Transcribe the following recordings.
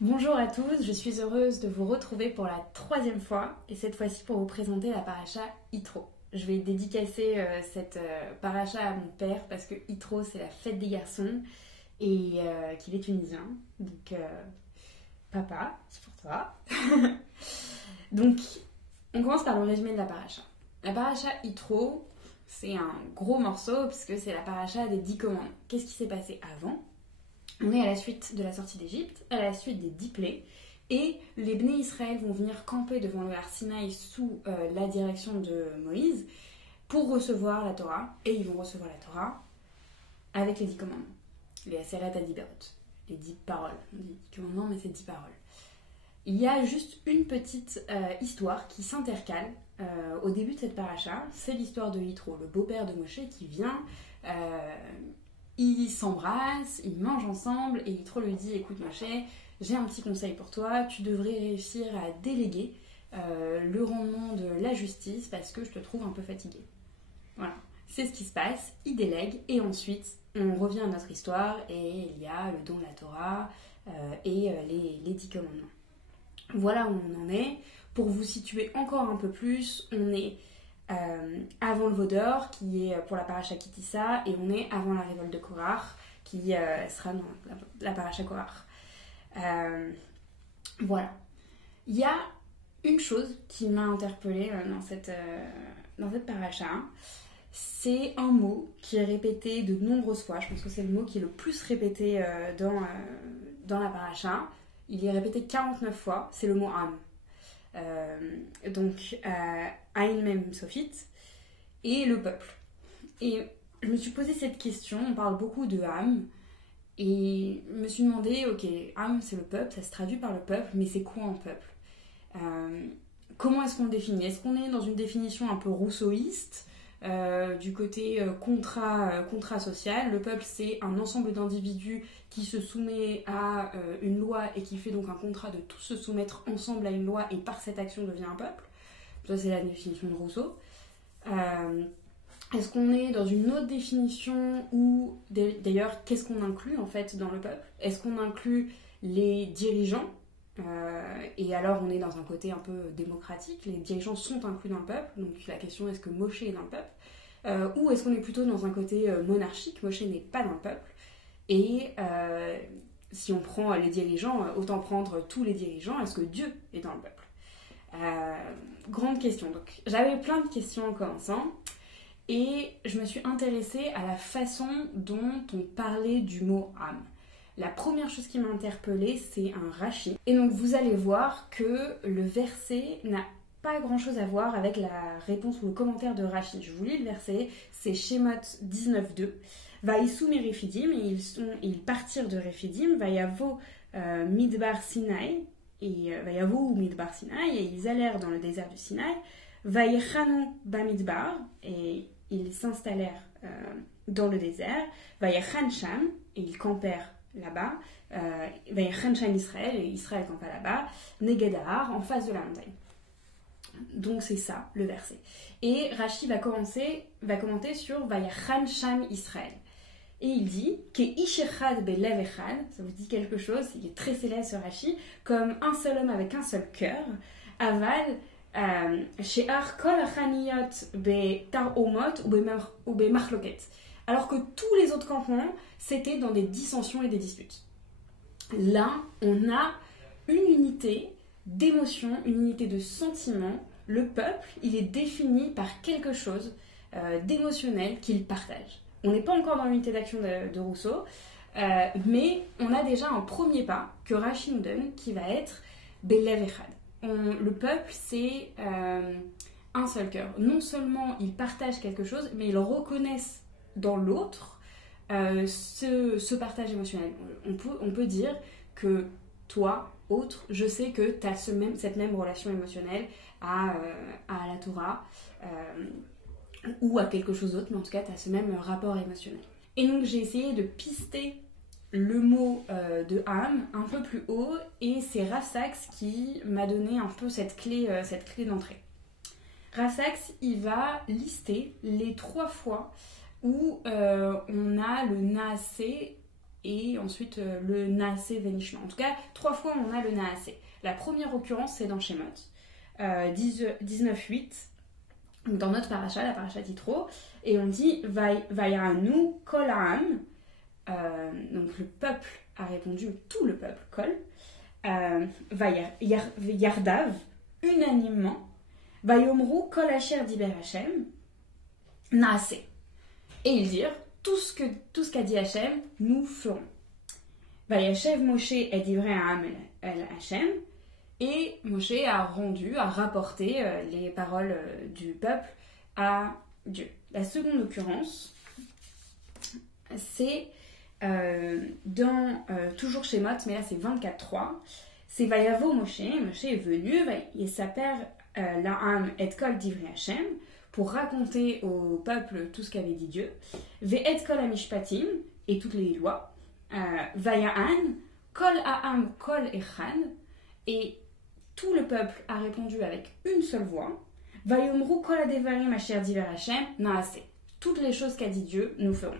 Bonjour à tous, je suis heureuse de vous retrouver pour la 3e fois et cette fois-ci pour vous présenter la paracha Yitro. Je vais dédicacer cette paracha à mon père parce que Yitro c'est la fête des garçons et qu'il est tunisien. Donc papa, c'est pour toi. Donc on commence par le résumé de la paracha. La paracha Yitro, c'est un gros morceau puisque c'est la paracha des 10 commandements. Qu'est-ce qui s'est passé avant ? On est à la suite de la sortie d'Égypte, à la suite des 10 plaies, et les Bnei Israël vont venir camper devant le Har Sinaï sous la direction de Moïse pour recevoir la Torah, et ils vont recevoir la Torah avec les 10 commandements, les Aseret Adiberot, les 10 paroles. On dit 10 commandements, mais c'est 10 paroles. Il y a juste une petite histoire qui s'intercale au début de cette paracha, c'est l'histoire de Yitro, le beau-père de Moshe qui vient... Ils s'embrassent, ils mangent ensemble et Yitro lui dit « Écoute Moshe, j'ai un petit conseil pour toi, tu devrais réussir à déléguer le rendement de la justice parce que je te trouve un peu fatigué. » Voilà, c'est ce qui se passe, il délègue et ensuite on revient à notre histoire et il y a le don de la Torah et les 10 commandements. Voilà où on en est. Pour vous situer encore un peu plus, on est... avant le Vaudor qui est pour la paracha Kitissa et on est avant la révolte de Korach qui sera dans la paracha Korach. Voilà. Il y a une chose qui m'a interpellée dans cette paracha, c'est un mot qui est répété de nombreuses fois. Je pense que c'est le mot qui est le plus répété dans la paracha. Il est répété 49 fois, c'est le mot Am. Donc Aïn Mem Sofit et le peuple. Et je me suis posé cette question, on parle beaucoup de Am et je me suis demandé, ok, Am c'est le peuple, ça se traduit par le peuple, mais c'est quoi un peuple ? Comment est-ce qu'on le définit ? Est-ce qu'on est dans une définition un peu rousseauiste du côté contrat social ? Le peuple c'est un ensemble d'individus qui se soumet à une loi et qui fait donc un contrat de tous se soumettre ensemble à une loi et par cette action devient un peuple. Ça c'est la définition de Rousseau. Est-ce qu'on est dans une autre définition où, d'ailleurs, qu'est-ce qu'on inclut en fait dans le peuple ? Est-ce qu'on inclut les dirigeants ? Et alors on est dans un côté un peu démocratique, les dirigeants sont inclus dans le peuple, donc la question est-ce que Moshe est dans le peuple ? Ou est-ce qu'on est plutôt dans un côté monarchique, Moshe n'est pas dans le peuple ? Et si on prend les dirigeants, autant prendre tous les dirigeants, est-ce que Dieu est dans le peuple ? Grande question. Donc, j'avais plein de questions en commençant et je me suis intéressée à la façon dont on parlait du mot âme. La première chose qui m'a interpellée, c'est un Rashi. Et donc, vous allez voir que le verset n'a pas grand-chose à voir avec la réponse ou le commentaire de Rashi. Je vous lis le verset, c'est Shemot 19.2. Vaïsou mi Refidim, ils partirent de Refidim, Vaïavo Midbar Sinaï, et Vaïavo Midbar Sinaï, et ils allèrent dans le désert du Sinaï, Vaïchanu Bamidbar, et ils s'installèrent dans le désert, Vaïchan Sham, et ils campèrent là-bas, Vaïchan Sham Israël, et Israël campa là-bas, Negedahar, en face de la montagne. Donc c'est ça le verset. Et Rashi va commenter sur Vaïchan Sham Israël. Et il dit que Ishechad belev echad, ça vous dit quelque chose, il est très célèbre ce Rashi, comme un seul homme avec un seul cœur, aval she'ar kol achaniyot betaromot ou bemachloket. Alors que tous les autres campements, c'était dans des dissensions et des disputes. Là, on a une unité d'émotion, une unité de sentiment. Le peuple, il est défini par quelque chose d'émotionnel qu'il partage. On n'est pas encore dans l'unité d'action de Rousseau, mais on a déjà un premier pas que Rashi nous donne qui va être Belev Echad. Le peuple, c'est un seul cœur. Non seulement ils partagent quelque chose, mais ils reconnaissent dans l'autre ce partage émotionnel. On peut dire que toi, autre, je sais que tu as cette même relation émotionnelle à la Torah, ou à quelque chose d'autre, mais en tout cas, tu as ce même rapport émotionnel. Et donc, j'ai essayé de pister le mot de âme un peu plus haut, et c'est Rav Sachs qui m'a donné un peu cette clé d'entrée. Rav Sachs, il va lister les 3 fois où on a le naasé et ensuite le naasé vénishma. En tout cas, 3 fois on a le naasé. La première occurrence, c'est dans Shemot, 19.8, dans notre paracha, la paracha Yitro, et on dit Vayaranu kol ha'am, donc le peuple a répondu, tout le peuple, kol, Yardav, unanimement, Vayomru kol asher diber Hashem, naasé. Et ils dirent, tout ce qu'a dit Hashem, nous ferons. Vayashev Moshe et divrei ha'am el Hashem, et Moshe a rapporté les paroles du peuple à Dieu. La seconde occurrence, c'est toujours chez Mot, mais là c'est 24.3. C'est Vayavo Moshe est venu, il s'appelle La'am et Kol Divrei Hashem, pour raconter au peuple tout ce qu'avait dit Dieu. Ve'et Kol Amishpatim, et toutes les lois. Vaya'an, Kol Ha'am Kol Echad, et tout le peuple a répondu avec une seule voix. Vayomru kol hadevarim asher diver Hashem naaseh. Toutes les choses qu'a dit Dieu, nous ferons.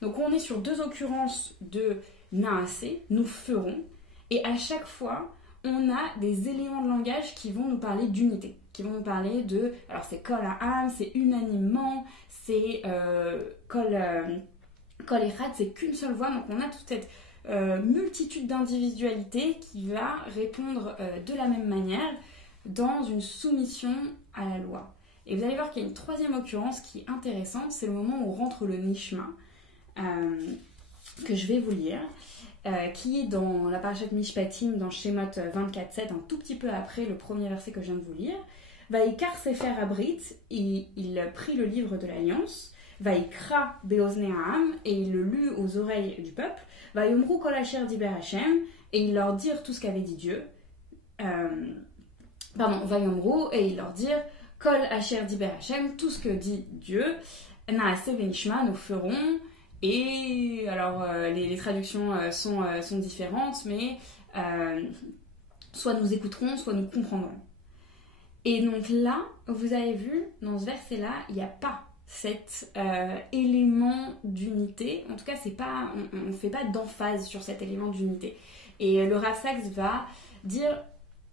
Donc on est sur 2 occurrences de naaseh, nous ferons. Et à chaque fois, on a des éléments de langage qui vont nous parler d'unité. Qui vont nous parler de... Alors c'est kol ha'am, c'est unanimement, c'est kol echad, c'est qu'une seule voix. Donc on a toute cette... multitude d'individualités qui va répondre de la même manière dans une soumission à la loi. Et vous allez voir qu'il y a une 3e occurrence qui est intéressante, c'est le moment où rentre le Nishma, que je vais vous lire, qui est dans la parashat Mishpatim, dans Shemot 24.7, un tout petit peu après le premier verset que je viens de vous lire. Vaikar Sefer Abrit, il prit le livre de l'Alliance, Vaikra Beozne Ha'am, et il le lut aux oreilles du peuple, Vayomru kol asher diber Hashem, et ils leur dirent tout ce qu'avait dit Dieu. Vayomru, et ils leur dirent Kol asher diber Hashem, tout ce que dit Dieu. Naaseh venishma, nous ferons. Et alors les traductions sont différentes, mais soit nous écouterons, soit nous comprendrons. Et donc là, vous avez vu, dans ce verset-là, il n'y a pas cet élément d'unité. En tout cas, on ne fait pas d'emphase sur cet élément d'unité. Et le Rav Saks va dire,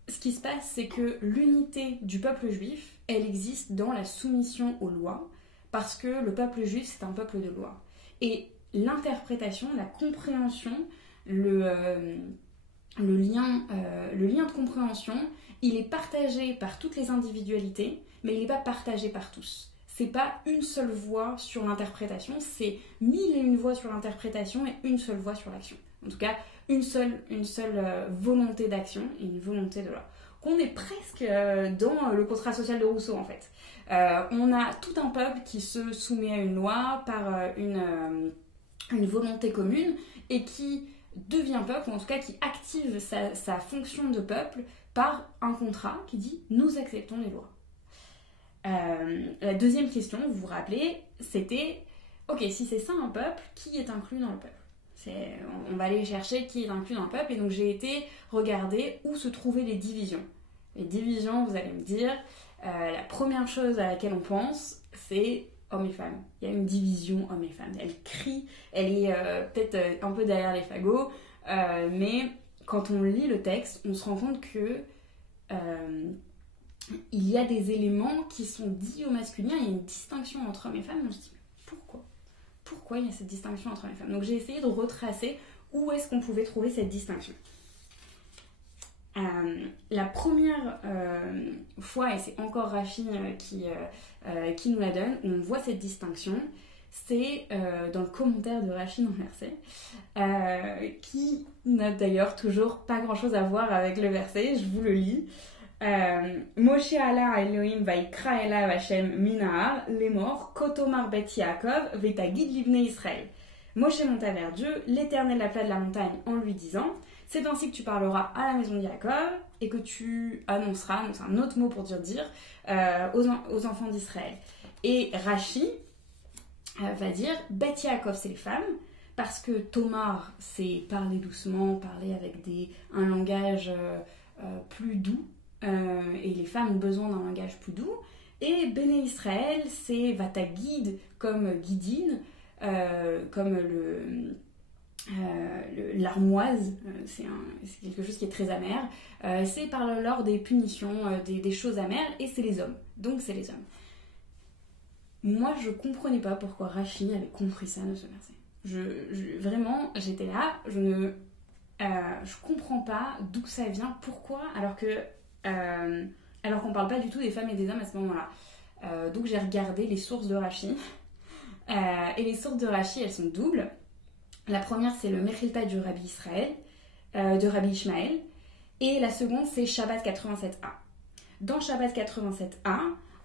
ce qui se passe, c'est que l'unité du peuple juif, elle existe dans la soumission aux lois, parce que le peuple juif, c'est un peuple de loi. Et l'interprétation, la compréhension, le lien de compréhension, il est partagé par toutes les individualités, mais il n'est pas partagé par tous. C'est pas une seule voix sur l'interprétation, c'est 1001 voix sur l'interprétation et une seule voix sur l'action. En tout cas, une seule volonté d'action et une volonté de loi. Qu'on est presque dans le contrat social de Rousseau, en fait. On a tout un peuple qui se soumet à une loi par une volonté commune et qui devient peuple, ou en tout cas qui active sa fonction de peuple par un contrat qui dit « nous acceptons les lois ». La deuxième question, vous vous rappelez, c'était « ok, si c'est ça un peuple, qui est inclus dans le peuple ?» On va aller chercher qui est inclus dans le peuple, et donc j'ai été regarder où se trouvaient les divisions. Les divisions, vous allez me dire, la première chose à laquelle on pense, c'est hommes et femmes. Il y a une division hommes et femmes. Elle crie, elle est peut-être un peu derrière les fagots, mais quand on lit le texte, on se rend compte que il y a des éléments qui sont dits au masculin, il y a une distinction entre hommes et femmes, on se dit, mais pourquoi il y a cette distinction entre hommes et femmes? Donc j'ai essayé de retracer où est-ce qu'on pouvait trouver cette distinction. La première fois, et c'est encore Rashi qui nous la donne, où on voit cette distinction, c'est dans le commentaire de Rashi dans le verset, qui n'a d'ailleurs toujours pas grand-chose à voir avec le verset, je vous le lis. Moshe ala Elohim vaikra elav Hashem minahar lemor kotomar bet Yaakov vetagid livnei Israël. Moshe monta vers Dieu, l'Éternel appela de la montagne en lui disant: c'est ainsi que tu parleras à la maison de Jacob et que tu annonceras, donc c'est un autre mot pour dire, aux enfants d'Israël. Et Rashi va dire Bet Yaakov, c'est les femmes, parce que Tomar, c'est parler doucement, parler avec un langage plus doux, et les femmes ont besoin d'un langage plus doux. Et Béné Israël, c'est Vatagid comme guidine, comme l'armoise, c'est quelque chose qui est très amer. C'est par lors des punitions, des choses amères, et c'est les hommes. Donc c'est les hommes. Moi, je comprenais pas pourquoi Rashi avait compris ça de ce verset. Vraiment, j'étais là, je comprends pas d'où ça vient, pourquoi, alors qu'on parle pas du tout des femmes et des hommes à ce moment-là. Donc j'ai regardé les sources de Rashi. Et les sources de Rashi, elles sont doubles. La première, c'est le Mechilta du Rabbi Israël, de Rabbi Ishmael. Et la seconde, c'est Shabbat 87a. Dans Shabbat 87a,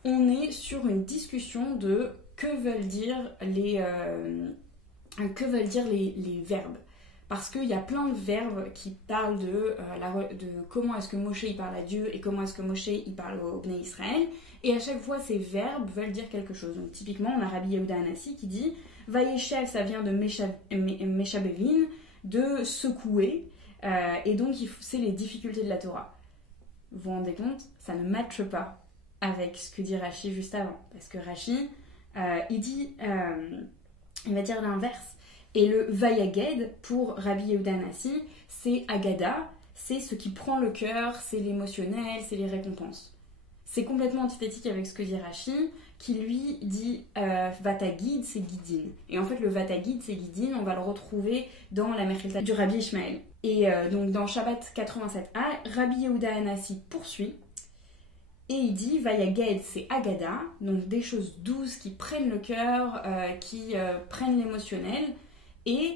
on est sur une discussion de que veulent dire les verbes. Parce qu'il y a plein de verbes qui parlent de comment est-ce que Moshe il parle à Dieu et comment est-ce que Moshe il parle au Bnei Israël. Et à chaque fois, ces verbes veulent dire quelque chose. Donc typiquement, on a Rabbi Yehuda Hanassi qui dit « Vayeshev », ça vient de Meshabevin, de secouer. Et donc, c'est les difficultés de la Torah. Vous vous rendez compte ? Ça ne matche pas avec ce que dit Rashi juste avant. Parce que Rashi, il va dire l'inverse. Et le Vayaged, pour Rabbi Yehuda Hanassi, c'est Agada, c'est ce qui prend le cœur, c'est l'émotionnel, c'est les récompenses. C'est complètement antithétique avec ce que dit Rashi, qui lui dit Vatagid, c'est Guidine. Et en fait, le Vatagid, c'est Guidine, on va le retrouver dans la Mechilta du Rabbi Ishmael. Et donc dans Shabbat 87a, Rabbi Yehuda Hanassi poursuit, et il dit Vayaged, c'est Agada, donc des choses douces qui prennent le cœur, qui prennent l'émotionnel. Et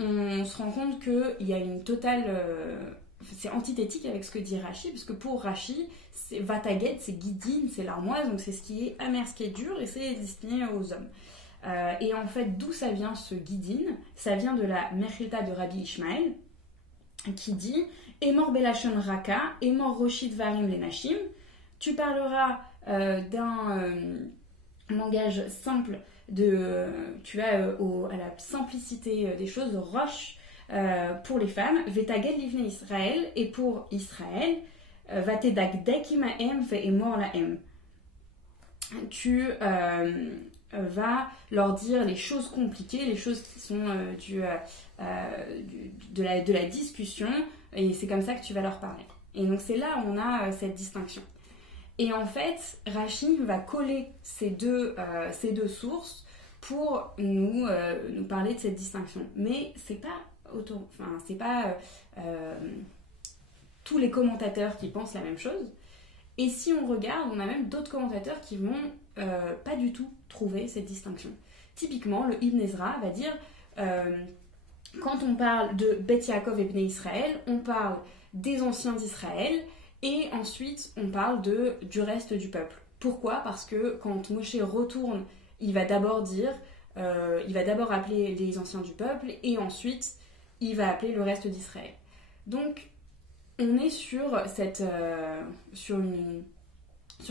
on se rend compte qu'il y a une totale... c'est antithétique avec ce que dit Rashi, parce que pour Rashi, Vataged, c'est guidine, c'est l'armoise, donc c'est ce qui est amer, ce qui est dur, et c'est destiné aux hommes. Et en fait, d'où ça vient ce guidine ? Ça vient de la Mechilta de Rabbi Ishmael, qui dit « Emor belashon raka, emor roshit varim lenashim » Tu parleras d'un langage simple, tu vas à la simplicité des choses, roche pour les femmes, Vetaged livne Israël, et pour Israël, Vatedagdek imahem ve'emor lahem. Tu vas leur dire les choses compliquées, les choses qui sont de la discussion, et c'est comme ça que tu vas leur parler. Et donc c'est là où on a cette distinction. Et en fait, Rashi va coller ces deux sources pour nous parler de cette distinction. Mais c'est pas tous les commentateurs qui pensent la même chose. Et si on regarde, on a même d'autres commentateurs qui vont pas du tout trouver cette distinction. Typiquement, le Ibn Ezra va dire quand on parle de Bet Yaakov et Bnei Israël, on parle des anciens d'Israël. Et ensuite, on parle du reste du peuple. Pourquoi ? Parce que quand Moshe retourne, il va d'abord appeler les anciens du peuple, et ensuite, il va appeler le reste d'Israël. Donc, on est sur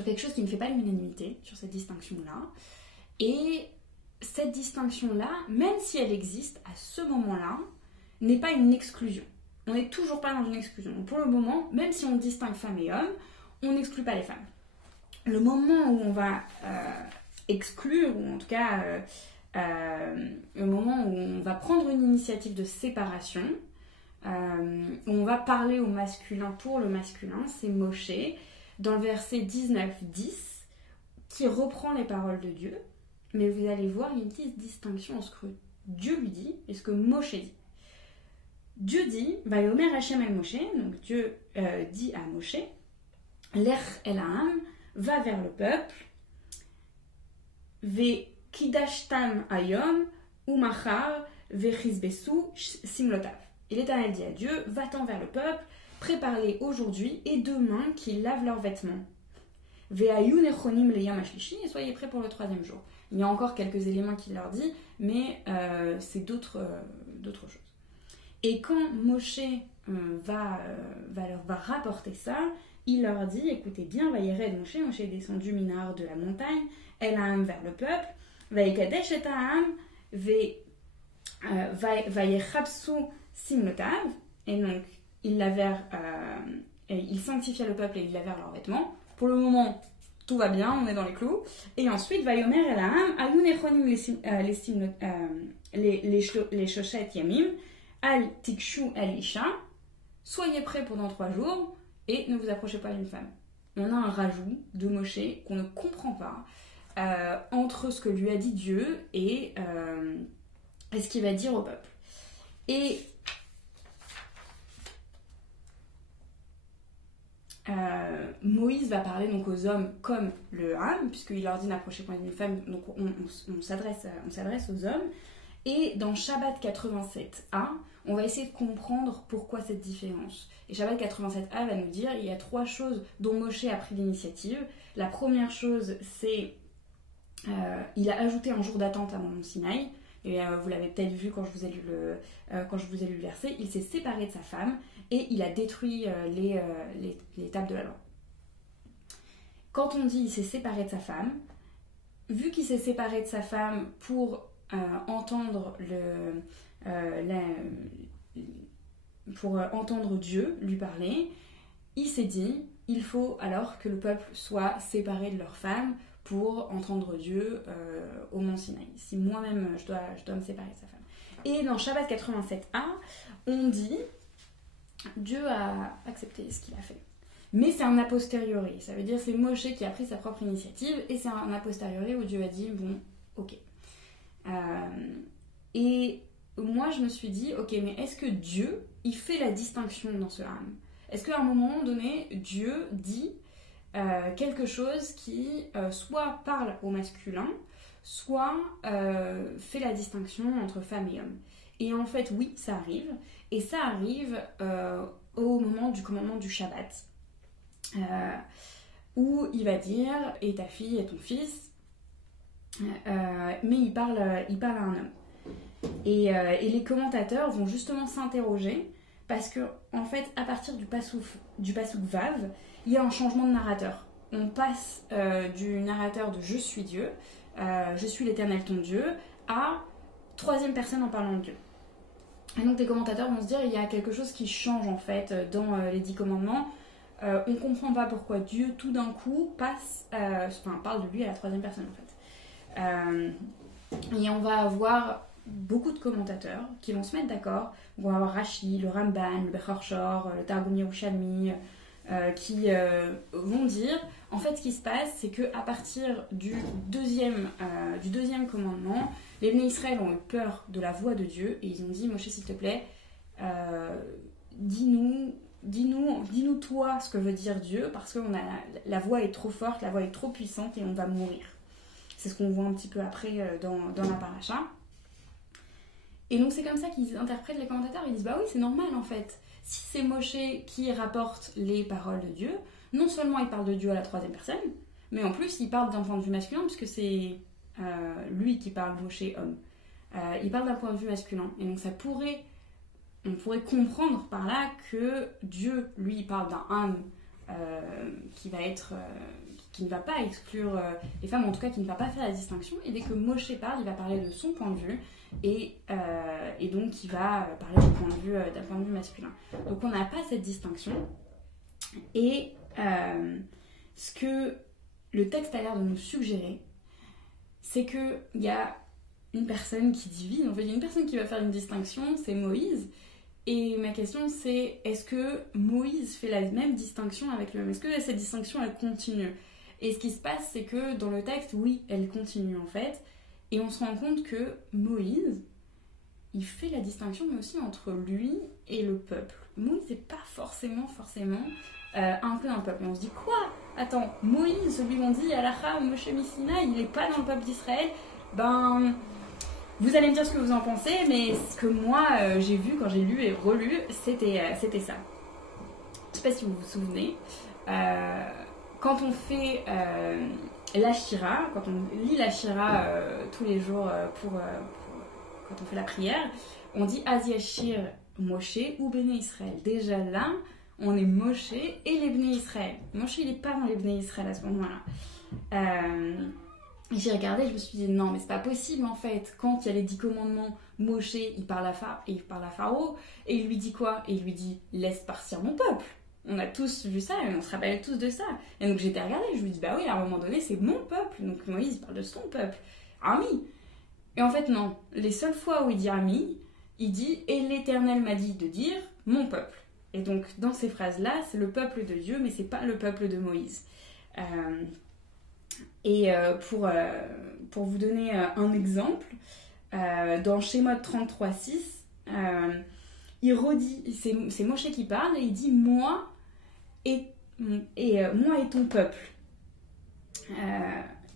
quelque chose qui ne fait pas l'unanimité, sur cette distinction-là. Et cette distinction-là, même si elle existe à ce moment-là, n'est pas une exclusion. On n'est toujours pas dans une exclusion. Donc pour le moment, même si on distingue femmes et hommes, on n'exclut pas les femmes. Le moment où on va exclure, ou en tout cas le moment où on va prendre une initiative de séparation, où on va parler au masculin pour le masculin, c'est Moshe, dans le verset 19-10, qui reprend les paroles de Dieu. Mais vous allez voir, il y a une petite distinction entre ce que Dieu lui dit et ce que Moshe dit. Dieu dit, Vayomer Hashem el Moshe, donc Dieu dit à Moshe, Lech el Ha'am, va vers le peuple, Ve kidashtam ayom, umachar, ve chizbesu simlotav. Et l'Éternel dit à Dieu, va-t'en vers le peuple, prépare-les aujourd'hui et demain qu'ils lavent leurs vêtements. Ve ayu nechonim leyam ashlishi, et soyez prêts pour le 3e jour. Il y a encore quelques éléments qu'il leur dit, mais c'est d'autres choses. Et quand Moshe va rapporter ça, il leur dit, écoutez bien, Vayered Moshe, Moshe est descendu minar de la montagne, El Ha'am vers le peuple, Vayekadesh et Ha'am, Vayechabsu simlotav, et donc il sanctifia le peuple et il lavèrent leurs vêtements. Pour le moment, tout va bien, on est dans les clous. Et ensuite, Vayomer el Ha'am, Ayu nechonim les shoshet yamim, al tikshu el isha, soyez prêts pendant 3 jours et ne vous approchez pas d'une femme. On a un rajout de Moshe qu'on ne comprend pas entre ce que lui a dit Dieu et ce qu'il va dire au peuple. Et Moïse va parler donc aux hommes comme le Ham, puisqu'il leur dit n'approchez point d'une femme, donc on s'adresse aux hommes. Et dans Shabbat 87a, on va essayer de comprendre pourquoi cette différence. Et Shabbat 87a va nous dire il y a 3 choses dont Moshe a pris l'initiative. La première chose, c'est il a ajouté un jour d'attente à Mont Sinaï. Et vous l'avez peut-être vu quand je vous ai lu le verset, il s'est séparé de sa femme et il a détruit les tables de la loi. Quand on dit il s'est séparé de sa femme, vu qu'il s'est séparé de sa femme pour entendre Dieu lui parler, il s'est dit il faut alors que le peuple soit séparé de leur femme pour entendre Dieu au Mont Sinaï. Si moi-même je dois me séparer de sa femme. Et dans Shabbat 87a, on dit Dieu a accepté ce qu'il a fait. Mais c'est un a posteriori, ça veut dire c'est Moshe qui a pris sa propre initiative et c'est un a posteriori où Dieu a dit bon, ok. Et moi je me suis dit ok, mais est-ce que Dieu il fait la distinction dans ce Ham? Est-ce qu'à un moment donné Dieu dit quelque chose qui soit parle au masculin, soit fait la distinction entre femme et homme? Et en fait oui, ça arrive, et ça arrive au moment du commandement du Shabbat, où il va dire et ta fille et ton fils, mais il parle à un homme. Et les commentateurs vont justement s'interroger parce que en fait à partir du passouk Vav, il y a un changement de narrateur. On passe du narrateur de je suis Dieu, je suis l'Éternel ton Dieu, à 3e personne en parlant de Dieu. Et donc les commentateurs vont se dire il y a quelque chose qui change en fait dans les 10 commandements. On ne comprend pas pourquoi Dieu tout d'un coup parle de lui à la 3e personne en fait. Et on va avoir beaucoup de commentateurs qui vont se mettre d'accord. On va avoir Rashi, le Ramban, le Bechor Shor, le Targum Yerushalmi, qui vont dire en fait ce qui se passe c'est qu'à partir du deuxième commandement, les Bnei Israël ont eu peur de la voix de Dieu et ils ont dit Moshe s'il te plaît dis-nous toi ce que veut dire Dieu parce que la voix est trop forte, la voix est trop puissante et on va mourir. C'est ce qu'on voit un petit peu après dans la paracha. Et donc c'est comme ça qu'ils interprètent les commentateurs, ils disent bah oui c'est normal en fait. Si c'est Moshe qui rapporte les paroles de Dieu, non seulement il parle de Dieu à la 3e personne, mais en plus il parle d'un point de vue masculin puisque c'est lui qui parle, Moshe homme. Il parle d'un point de vue masculin. Et donc on pourrait comprendre par là que Dieu, lui, il parle d'un âme qui ne va pas exclure les femmes, en tout cas qui ne va pas faire la distinction. Et dès que Moshe parle, il va parler de son point de vue et donc il va parler d'un point de vue masculin. Donc on n'a pas cette distinction. Et ce que le texte a l'air de nous suggérer, c'est qu'il y a une personne qui divise, en fait il y a une personne qui va faire une distinction, c'est Moïse. Et ma question c'est, est-ce que Moïse fait la même distinction avec l'homme? Est-ce que cette distinction elle continue? Et ce qui se passe c'est que dans le texte, oui, elle continue en fait. Et on se rend compte que Moïse, il fait la distinction mais aussi entre lui et le peuple. Moïse n'est pas forcément inclus dans le peuple. Et on se dit quoi? Attends, Moïse, celui qu'on dit Alacha Moshe Missina, il n'est pas dans le peuple d'Israël? Ben... Vous allez me dire ce que vous en pensez, mais ce que moi j'ai vu quand j'ai lu et relu, c'était ça. Je sais pas si vous vous souvenez, quand on fait la Shira, quand on lit la Shira tous les jours quand on fait la prière, on dit Az Yashir Moshe ou Bnei Israël. Déjà là, on est Moshe et les Bnei Israël. Moshe il n'est pas dans les Bnei Israël à ce moment-là. J'ai regardé, je me suis dit non mais c'est pas possible en fait. Quand il y a les 10 commandements, Moshe il parle à Pharaon et il lui dit quoi? Et il lui dit laisse partir mon peuple. On a tous vu ça et on se rappelle tous de ça. Et donc j'étais regardée, je me dis, bah oui, à un moment donné, c'est mon peuple. Donc Moïse parle de son peuple. Ami. Et en fait, non. Les seules fois où il dit ami, il dit, et l'Éternel m'a dit de dire mon peuple. Et donc dans ces phrases-là, c'est le peuple de Dieu, mais c'est pas le peuple de Moïse. Pour vous donner un exemple, dans Shemot 33:6, il redit, c'est Moshe qui parle, et il dit moi et ton peuple.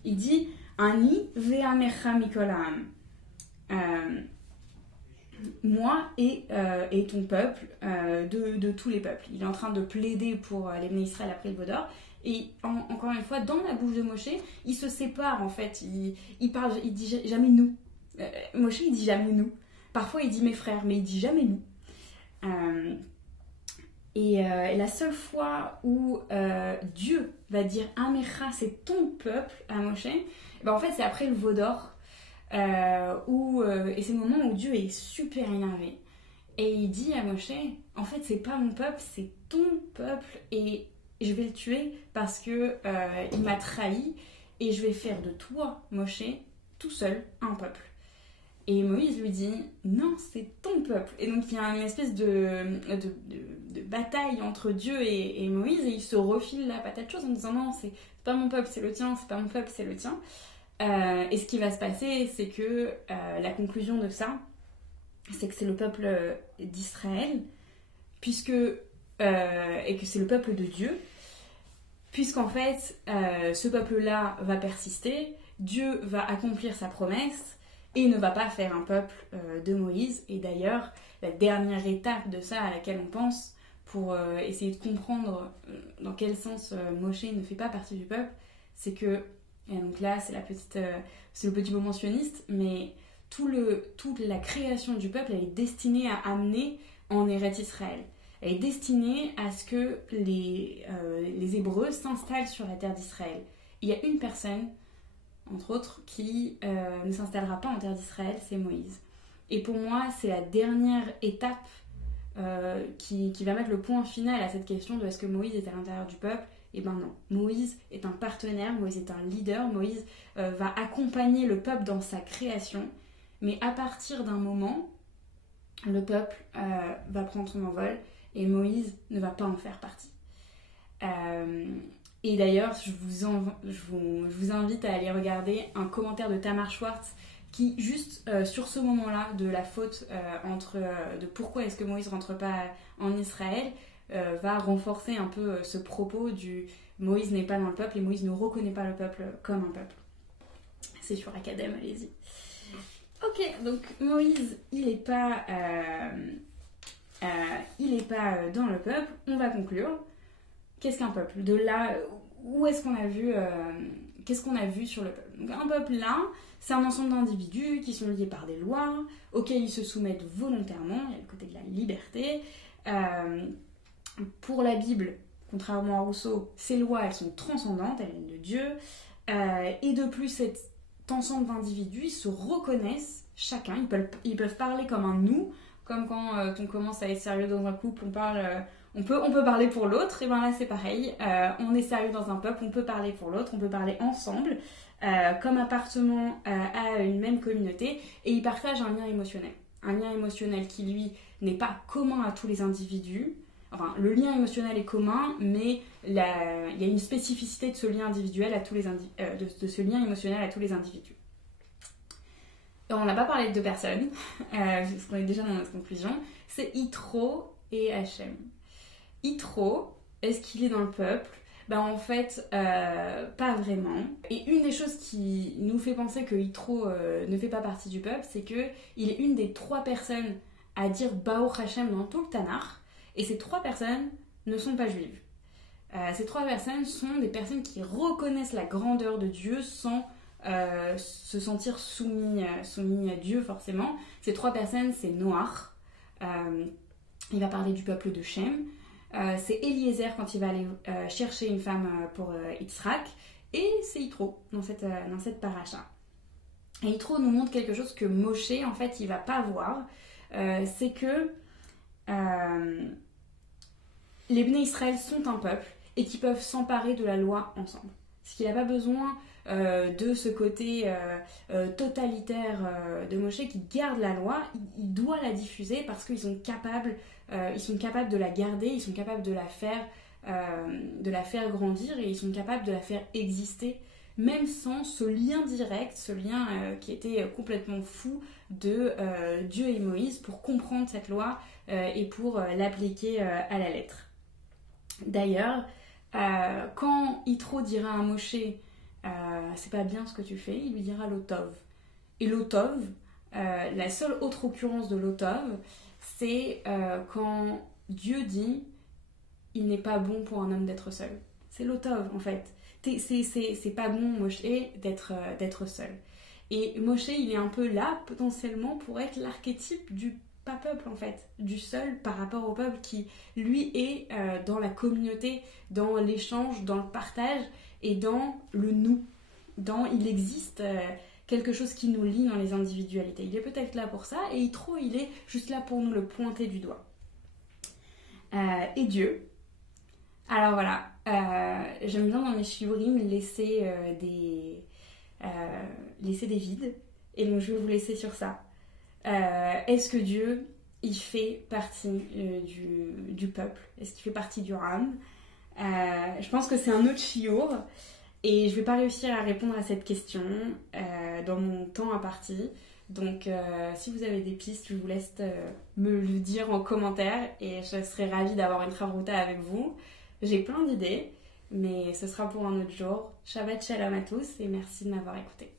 Il dit Ani ve'amecha mikol ha'am. Moi et ton peuple de tous les peuples. Il est en train de plaider pour les Bnei Israël après le Vaudor. Et encore une fois, dans la bouche de Moshe, il se sépare en fait. Il parle, il dit jamais nous. Moshe, il dit jamais nous. Parfois, il dit mes frères, mais il dit jamais nous. Et la seule fois où Dieu va dire Amecha, c'est ton peuple à Moshe, ben en fait, c'est après le Vaudor. Et c'est le moment où Dieu est super énervé. Et il dit à Moshe, en fait, c'est pas mon peuple, c'est ton peuple. Et je vais le tuer parce que il m'a trahi. Et je vais faire de toi, Moshe, tout seul, un peuple. Et Moïse lui dit, non, c'est ton peuple. Et donc il y a une espèce de bataille entre Dieu et Moïse, et il se refile la patate chaude en disant, non, c'est pas mon peuple, c'est le tien, c'est pas mon peuple, c'est le tien. Et ce qui va se passer, c'est que la conclusion de ça, c'est que c'est le peuple d'Israël, et que c'est le peuple de Dieu, puisqu'en fait, ce peuple-là va persister, Dieu va accomplir sa promesse, et ne va pas faire un peuple de Moïse. Et d'ailleurs, la dernière étape de ça à laquelle on pense pour essayer de comprendre dans quel sens Moshe ne fait pas partie du peuple, c'est que, et donc là c'est le petit moment sioniste, mais toute la création du peuple, elle est destinée à amener en Eretz Israël. Elle est destinée à ce que les Hébreux s'installent sur la terre d'Israël. Il y a une personne, entre autres, qui ne s'installera pas en terre d'Israël, c'est Moïse. Et pour moi, c'est la dernière étape qui va mettre le point final à cette question de est-ce que Moïse est à l'intérieur du peuple. Et ben non, Moïse est un partenaire, Moïse est un leader, Moïse va accompagner le peuple dans sa création, mais à partir d'un moment, le peuple va prendre son envol et Moïse ne va pas en faire partie. Et d'ailleurs, je vous invite à aller regarder un commentaire de Tamar Schwartz qui, juste sur ce moment-là de la faute de pourquoi est-ce que Moïse rentre pas en Israël, va renforcer un peu ce propos du Moïse n'est pas dans le peuple et Moïse ne reconnaît pas le peuple comme un peuple. C'est sur Academ, allez-y. Ok, donc Moïse, il est pas dans le peuple. On va conclure. Qu'est-ce qu'un peuple? De là, où est-ce qu'on a vu qu'est-ce qu'on a vu sur le peuple? Donc un peuple là, c'est un ensemble d'individus qui sont liés par des lois, auxquelles ils se soumettent volontairement. Il y a le côté de la liberté. Pour la Bible, contrairement à Rousseau, ces lois, elles sont transcendantes, elles viennent de Dieu. Et de plus, cet ensemble d'individus, ils se reconnaissent chacun. Ils peuvent parler comme un nous, comme quand on commence à être sérieux dans un couple, on peut parler pour l'autre. Et bien là, c'est pareil. On est sérieux dans un peuple, on peut parler pour l'autre, on peut parler ensemble, comme appartenant à une même communauté. Et ils partagent un lien émotionnel. Un lien émotionnel qui, lui, n'est pas commun à tous les individus. Enfin, le lien émotionnel est commun, mais il y a une spécificité de ce lien individuel à tous les de ce lien émotionnel à tous les individus. Et on n'a pas parlé de deux personnes, parce qu'on est déjà dans notre conclusion. C'est Yitro et Hachem. Yitro, est-ce qu'il est dans le peuple? Ben en fait, pas vraiment. Et une des choses qui nous fait penser que Yitro ne fait pas partie du peuple, c'est qu'il est une des 3 personnes à dire Baruch Hashem dans tout le Tanakh. Et ces 3 personnes ne sont pas juives. Ces 3 personnes sont des personnes qui reconnaissent la grandeur de Dieu sans se sentir soumis à Dieu forcément. Ces 3 personnes, c'est Noach. Il va parler du peuple de Shem. C'est Eliezer quand il va aller chercher une femme pour Yitzhak. Et c'est Yitro dans cette paracha. Et Yitro nous montre quelque chose que Moshe, en fait, il va pas voir. C'est que les Bnei Israël sont un peuple et qui peuvent s'emparer de la loi ensemble. Parce qu'il n'a pas besoin de ce côté totalitaire de Moshe qui garde la loi, il doit la diffuser parce qu'ils sont capables, de la garder, ils sont capables de la faire grandir et ils sont capables de la faire exister, même sans ce lien direct, ce lien qui était complètement fou de Dieu et Moïse pour comprendre cette loi et pour l'appliquer à la lettre. D'ailleurs, quand Yitro dira à Moshe c'est pas bien ce que tu fais, il lui dira l'otov. Et l'otov, la seule autre occurrence de l'otov, c'est quand Dieu dit il n'est pas bon pour un homme d'être seul. C'est l'otov en fait. C'est pas bon, Moshe, d'être seul. Et Moshe, il est un peu là potentiellement pour être l'archétype du pas peuple en fait, du seul par rapport au peuple qui lui est dans la communauté, dans l'échange, dans le partage et dans le nous, dans il existe quelque chose qui nous lie dans les individualités. Il est peut-être là pour ça et Yitro il est juste là pour nous le pointer du doigt. Et Dieu, alors voilà, j'aime bien dans les shiurim laisser des vides et donc je vais vous laisser sur ça. Est-ce que Dieu, il fait partie du peuple? Est-ce qu'il fait partie du Ram? Je pense que c'est un autre shiur et je vais pas réussir à répondre à cette question dans mon temps imparti. Donc si vous avez des pistes, je vous laisse me le dire en commentaire et je serai ravie d'avoir une chavruta avec vous. J'ai plein d'idées, mais ce sera pour un autre jour. Shabbat shalom à tous et merci de m'avoir écouté.